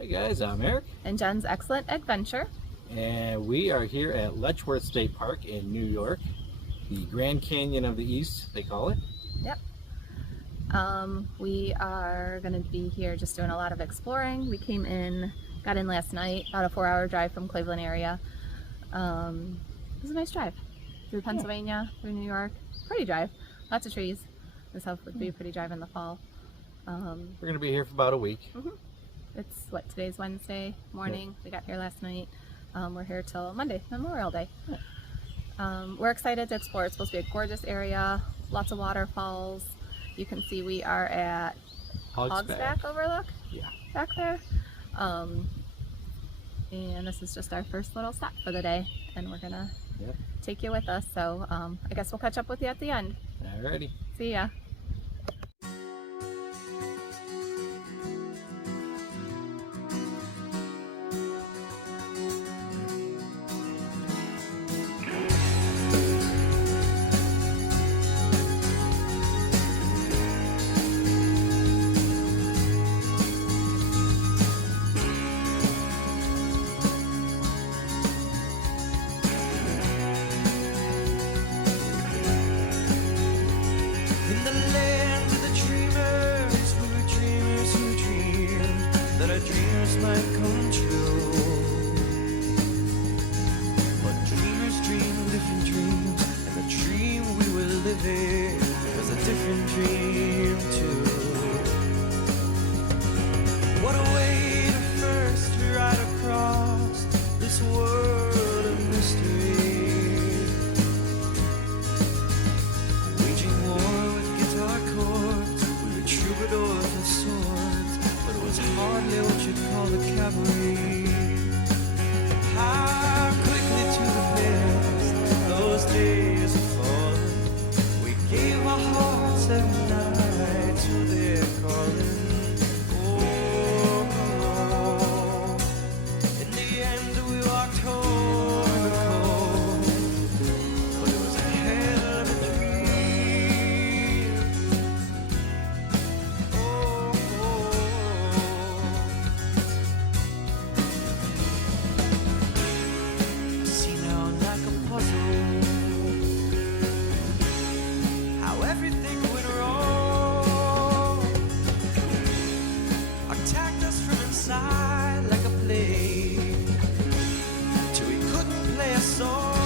Hey guys, I'm Eric, and Jen's Excellent Adventure. and we are here at Letchworth State Park in New York, the Grand Canyon of the East, they call it. Yep. We are going to be here just doing a lot of exploring. We got in last night, about a 4-hour drive from Cleveland area. It was a nice drive through Pennsylvania, through New York. Pretty drive, lots of trees. This would be a pretty drive in the fall. We're going to be here for about a week. It's today's Wednesday morning. We got here last night. We're here till Monday, Memorial Day. We're excited to explore. It's supposed to be a gorgeous area, lots of waterfalls. You can see we are at Hogsback Overlook. Yeah. Back there. And this is just our first little stop for the day, and we're gonna take you with us. So I guess we'll catch up with you at the end. Alrighty. See ya. In the land of the dreamers, we were dreamers who dreamed that our dreams might come true. But dreamers dream different dreams, and the dream we were living was a different dream too. What a way to first ride across this world of mystery. Troubadours and swords, but it was hardly what you'd call the cavalry. How quickly to the mist those days have fallen. We gave our hearts every night to their calling. Oh, in the end we walked home in the cold, but it was a hell of a dream. See now like a puzzle how everything went wrong. Attacked us from inside like a plague till we couldn't play a song.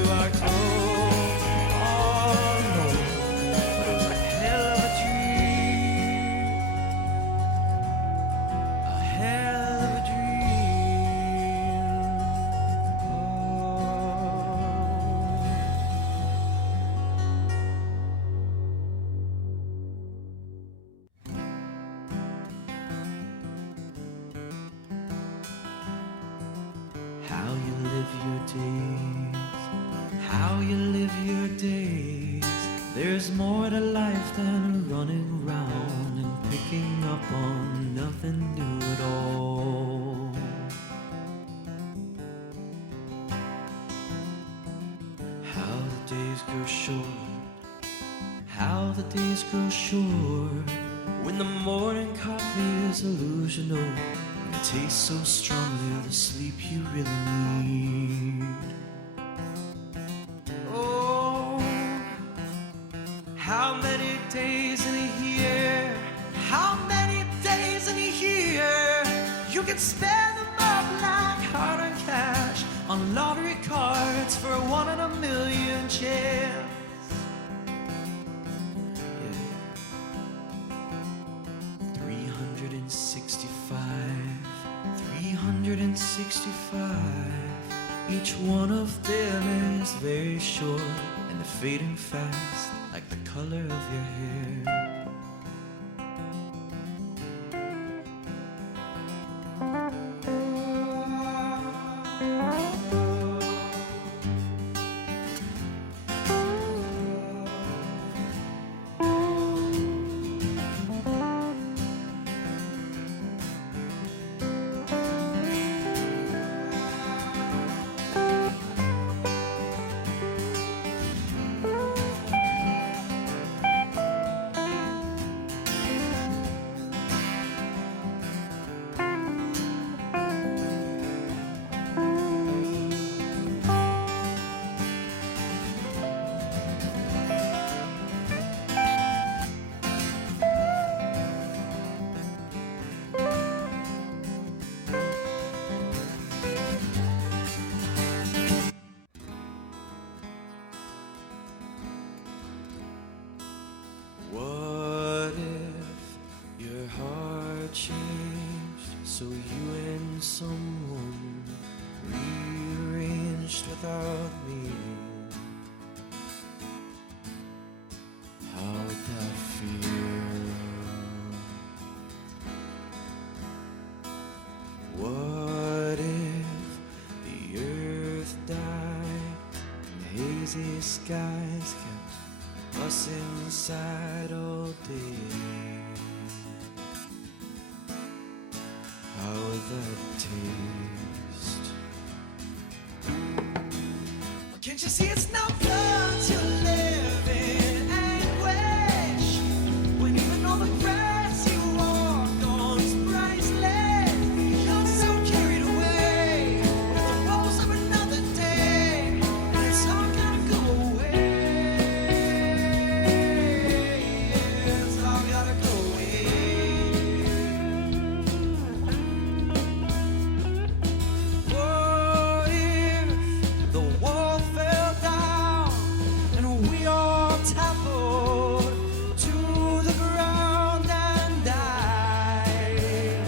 We how you live your days, how you live your days. There's more to life than running round and picking up on nothing new at all. How the days grow short, how the days grow short, when the morning coffee is illusional and it tastes so strongly the sleep you really need. Oh, how many days in a year, how many days in a year you can spend them up like hard cash on lottery cards for a 1 in a million chance. 365, each one of them is very short and they're fading fast like the color of your hair. What if your heart changed so you and someone rearranged without me? How would that feel? What if the earth died and hazy skies kept us inside all day? How would that taste? Can't you see it's no good to live in anguish when even all the grass you walk on is priceless? You're so carried away with the woes of another day, and it's all gotta go away. It's all gotta go away. What if the wall fell down and we all toppled to the ground and died?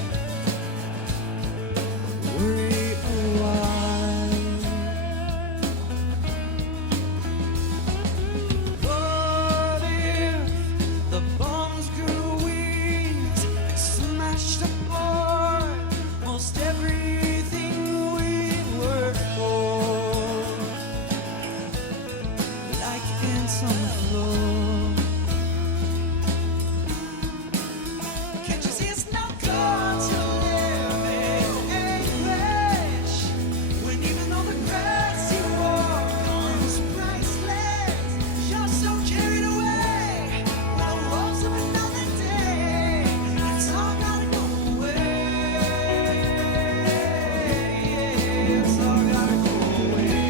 Worry a while. What if the bombs grew wings and smashed apart most everything we worked for, like ants on the floor? Can't you see it's no good to live in anguish when even all the grass you walk on is priceless? You're so carried away by the woes of another day, and it's all gotta go away. It's all gotta go away.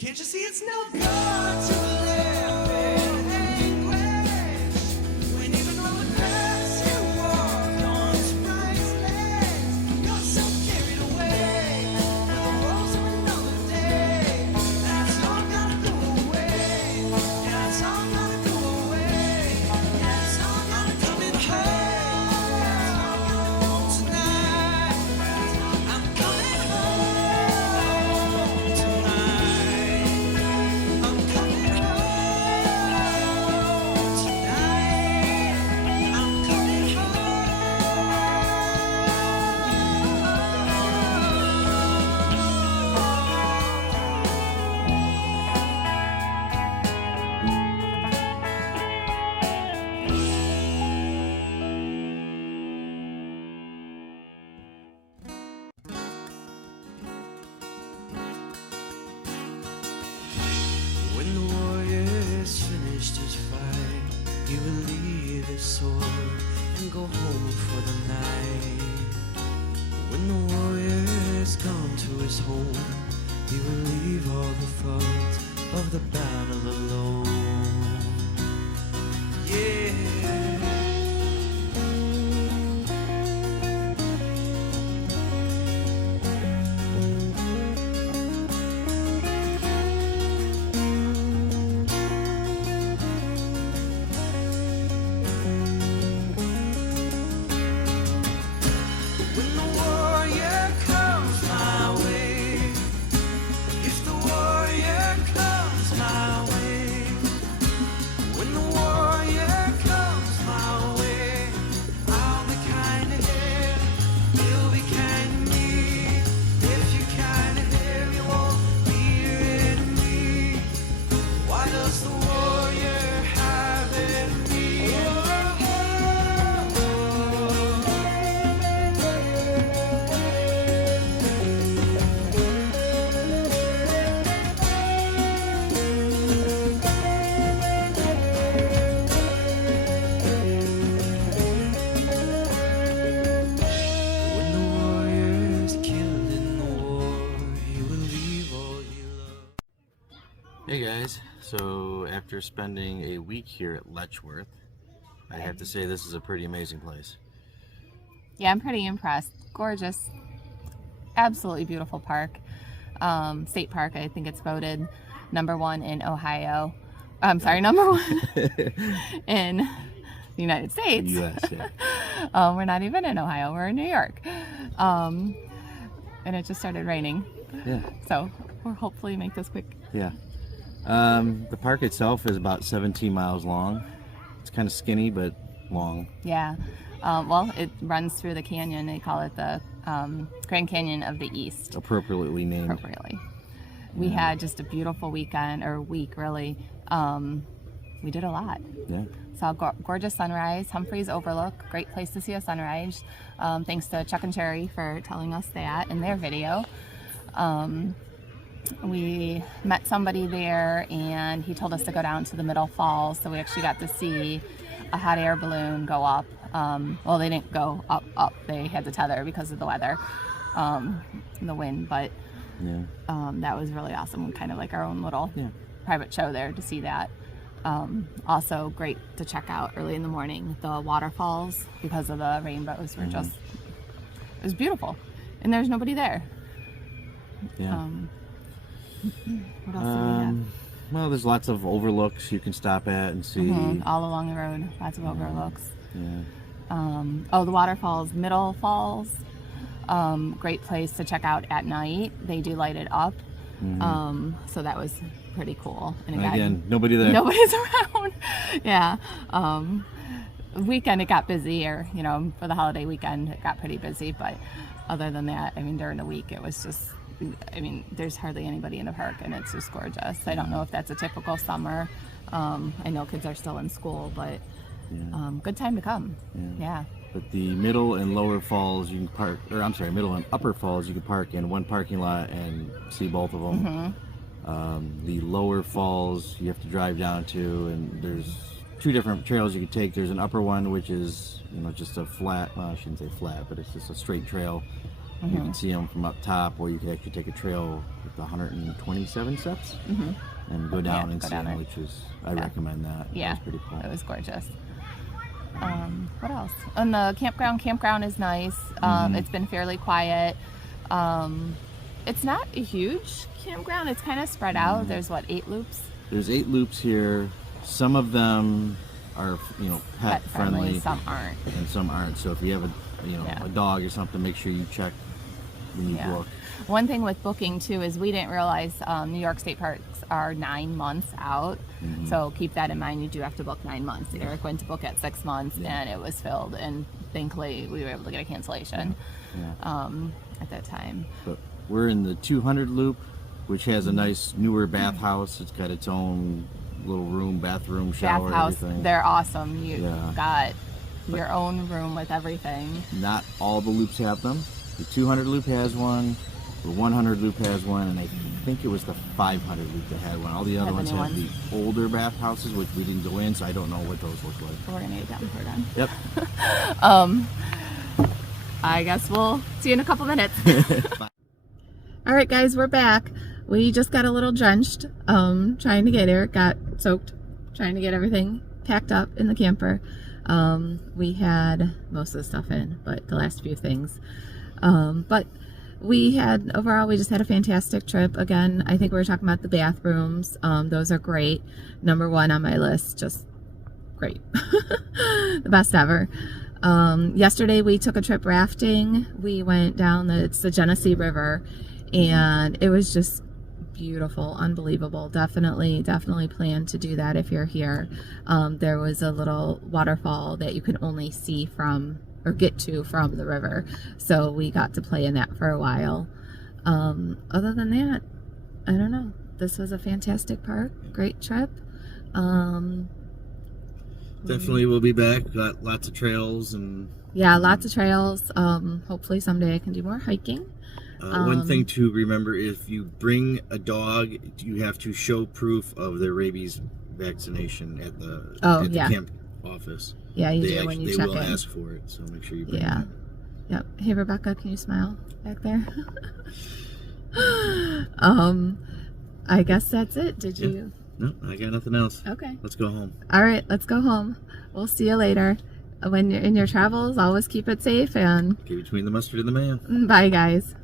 Can't you see it's no good to live in anguish when even though the grass you walk on is priceless, you're so carried away with the woes of another day. And it's all gotta go away. Yeah, it's all gotta go away. Yeah, it's all gotta come in home. Yeah, it's all gotta go tonight. I'm coming home tonight. I'm coming home tonight. I'm coming When the warrior's finished his fight, he will leave his sword and go home for the night. When the warrior's gone to his home, he will leave all the thoughts of the battle alone. Yeah. When the warrior comes my way, if the warrior comes my way, when the warrior comes my way, I'll be kind to him, he'll be kind to me. If you're kind to him, you won't be your enemy. Why does the warrior have enemy? When the warrior is killed in the war, he will leave all he loves. Hey guys, so after spending a week here at Letchworth, I have to say this is a pretty amazing place. Yeah, I'm pretty impressed. Gorgeous, absolutely beautiful park. State Park, I think it's voted #1 in Ohio. I'm sorry, #1 in the United States. US, yeah. We're not even in Ohio, we're in New York. And it just started raining. Yeah, So we'll hopefully make this quick. yeah. The park itself is about 17 miles long. It's kind of skinny, but long. Yeah. Well, it runs through the canyon. They call it the Grand Canyon of the East. Appropriately named. Appropriately. We had just a beautiful weekend, or week really. We did a lot. Yeah. Saw gorgeous sunrise, Humphreys Overlook, great place to see a sunrise. Thanks to Chuck and Cherry for telling us that in their video. We met somebody there and he told us to go down to the Middle Falls, so we actually got to see a hot air balloon go up. Well, they didn't go up, they had to tether because of the weather, the wind, but Yeah. that was really awesome, kind of like our own little Yeah. private show there to see that. Also great to check out early in the morning, the waterfalls, because of the rainbows were just, it was beautiful, and there's nobody there. Yeah. What else do we have? Well, there's lots of overlooks you can stop at and see. All along the road, lots of overlooks. Yeah. Oh, the waterfalls, Middle Falls, great place to check out at night. They do light it up, so that was pretty cool. And Again, nobody there. Nobody's around. Yeah. Weekend it got busy, or for the holiday weekend it got pretty busy, but other than that, I mean, during the week it was just, I mean, there's hardly anybody in the park, and it's just gorgeous. I don't know if that's a typical summer. I know kids are still in school, but good time to come. Yeah. But the middle and lower falls you can park, or I'm sorry, middle and upper falls you can park in one parking lot and see both of them. The lower falls you have to drive down to, and there's two different trails you can take. There's an upper one which is just a flat, well, I shouldn't say flat, but it's just a straight trail You can see them from up top, or you can actually take a trail with 127 steps and go down and go see down them, it. which is, I recommend that. Yeah, It's pretty cool. it was gorgeous. What else? And the campground is nice. It's been fairly quiet. It's not a huge campground. It's kind of spread out. There's what, 8 loops? There's 8 loops here. Some of them are, pet friendly. Some aren't. And some aren't. So if you have a dog or something, make sure you check when you book. One thing with booking too is we didn't realize New York State Parks are 9 months out. So keep that in mind. You do have to book 9 months. Eric went to book at 6 months and it was filled, and thankfully we were able to get a cancellation at that time. But we're in the 200 loop, which has a nice newer bathhouse. It's got its own little room, bathroom, shower, Bathhouse, everything. they're awesome. You Yeah. got your own room with everything. Not all the loops have them. The 200 loop has one, the 100 loop has one, and I think it was the 500 loop that had one. All the other Had the ones new have the older bathhouses, which we didn't go in, so I don't know what those look like. We're gonna get down before done. Yep. I guess we'll see you in a couple minutes. All right, guys, we're back. We just got a little drenched, trying to get Eric got soaked, trying to get everything packed up in the camper. We had most of the stuff in, but the last few things. But overall, we just had a fantastic trip. Again, I think we were talking about the bathrooms. Those are great. Number 1 on my list, just great. The best ever. Yesterday we took a trip rafting. We went down it's the Genesee River, and it was just beautiful, unbelievable. Definitely plan to do that if you're here. There was a little waterfall that you could only see from or get to from the river, so we got to play in that for a while. Other than that, I don't know. This was a fantastic park, great trip. Definitely we'll be back. Got lots of trails and lots of trails. Hopefully someday I can do more hiking. One thing to remember, if you bring a dog, you have to show proof of their rabies vaccination at the camp office. Yeah, you do when you check in. They will ask for it, so make sure you bring it. Yep. Hey, Rebecca, can you smile back there? I guess that's it. Did you? No, I got nothing else. Okay. Let's go home. All right, let's go home. We'll see you later. When you're in your travels, always keep it safe, and Get between the mustard and the mayo. bye, guys.